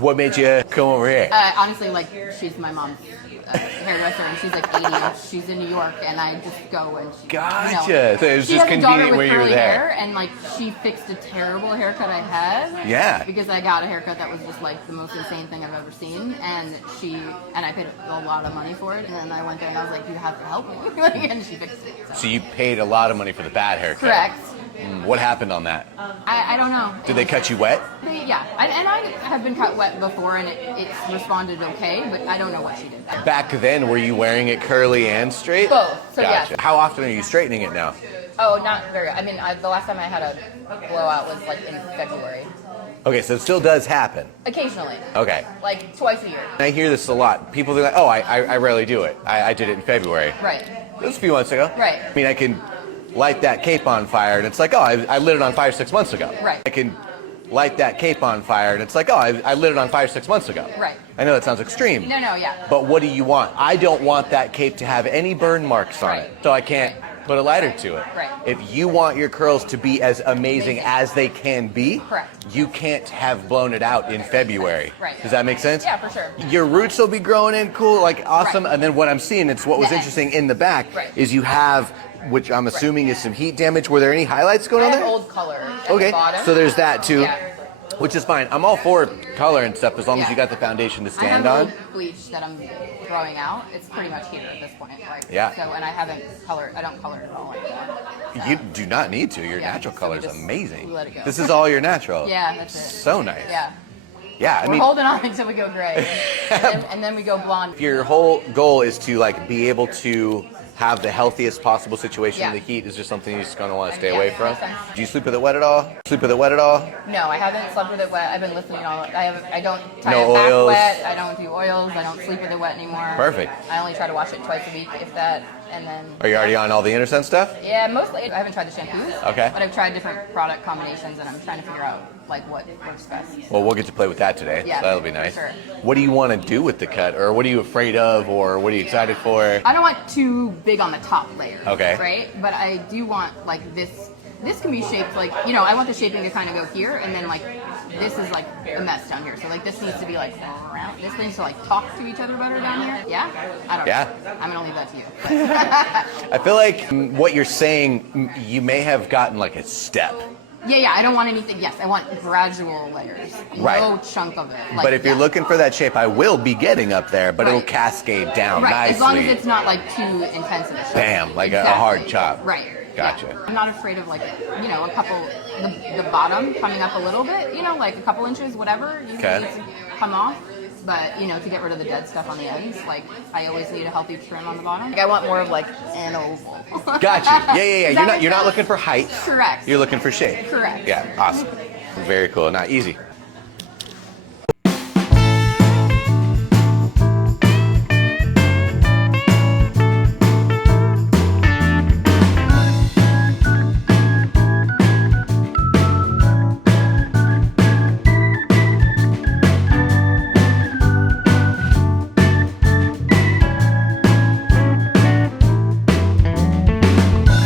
What made you come over here? Honestly, like, she's my mom's hairdresser, and she's like 80, and she's in New York, and I just go and she, Gotcha. So it was she just has a daughter convenient with where you were curly there. hair, and like she fixed a terrible haircut I had. Yeah. Because I got a haircut that was just like the most insane thing I've ever seen, and I paid a lot of money for it, and then I went there and I was like, you have to help me, and she fixed it. So you paid a lot of money for the bad haircut. Correct. What happened on that? I don't know. Did they cut you wet? Yeah, and I have been cut wet before, and it's responded okay, but I don't know what she did. Back then, were you wearing it curly and straight? Both. So gotcha. yes. How often are you straightening it now? Oh, not very. I mean, the last time I had a blowout was like in February. Okay, so it still does happen. Occasionally. Okay. Like twice a year. I hear this a lot. People are like, oh, I rarely do it. I did it in February. Right. It was a few months ago. Right. I mean, I can light that cape on fire, and it's like, oh, I lit it on fire 6 months ago. Right. I can light that cape on fire, and it's like, oh, I lit it on fire 6 months ago. Right. I know that sounds extreme. No, yeah. But what do you want? I don't want that cape to have any burn marks on it, so I can't put a lighter to it. Right. If you want your curls to be as amazing as they can be, correct, you can't have blown it out in February. Right. Does that make sense? Yeah, for sure. Your roots will be growing in cool, like awesome, right, and then what I'm seeing, it's what was interesting in the back, right, is you have, which I'm assuming is some heat damage. Were there any highlights going on there? Old color at okay, the bottom. So there's that too. Yeah. Which is fine. I'm all for color and stuff as long as you got the foundation to stand I have on. old bleach that I'm throwing out. It's pretty much here at this point. Like, yeah. So, and I haven't colored. I don't color it at all anymore. You do not need to. Your natural color is we amazing. let it go. This is all your natural. Yeah, that's it. So nice. Yeah. Yeah, I We're mean, holding on until we go gray, and then we go blonde. If your whole goal is to like be able to have the healthiest possible situation in the heat, is just something you're just gonna want to stay away from. Do you sleep with it wet at all? Sleep with it wet at all? No, I haven't slept with it wet. I've been listening all. I don't tie no it back oils. wet. I don't do oils. I don't sleep with it wet anymore. Perfect. I only try to wash it twice a week, if that, and then. Are you already on all the Intercent stuff? Yeah, mostly. I haven't tried the shampoos. Okay. But I've tried different product combinations, and I'm trying to figure out like what works best. Well, we'll get to play with that today. Yeah, so that'll be nice. For sure. What do you want to do with the cut, or what are you afraid of, or what are you excited for? I don't want too big on the top layer. Okay. Right? But I do want like this. This can be shaped like, you know, I want the shaping to kind of go here, and then like this is like a mess down here. So like this needs to be like around. This needs to like talk to each other better down here. Yeah? I don't know. I'm gonna leave that to you. I feel like what you're saying, you may have gotten like a step. Yeah, I don't want anything. Yes, I want gradual layers. Right. No chunk of it. Like, but if you're looking for that shape, I will be getting up there, but it'll Right. cascade down right. nicely. As long as it's not like too intense in the shape. Bam, like exactly. a hard chop. Right. Gotcha. Yeah. I'm not afraid of like, you know, a couple, the bottom coming up a little bit, you know, like a couple inches, whatever. You need to come off. But, you know, to get rid of the dead stuff on the ends, like, I always need a healthy trim on the bottom. Like, I want more of, like, an oval. Got you. Yeah. You're not looking for height. Correct. You're looking for shape. Correct. Yeah, awesome. Very cool. Not easy.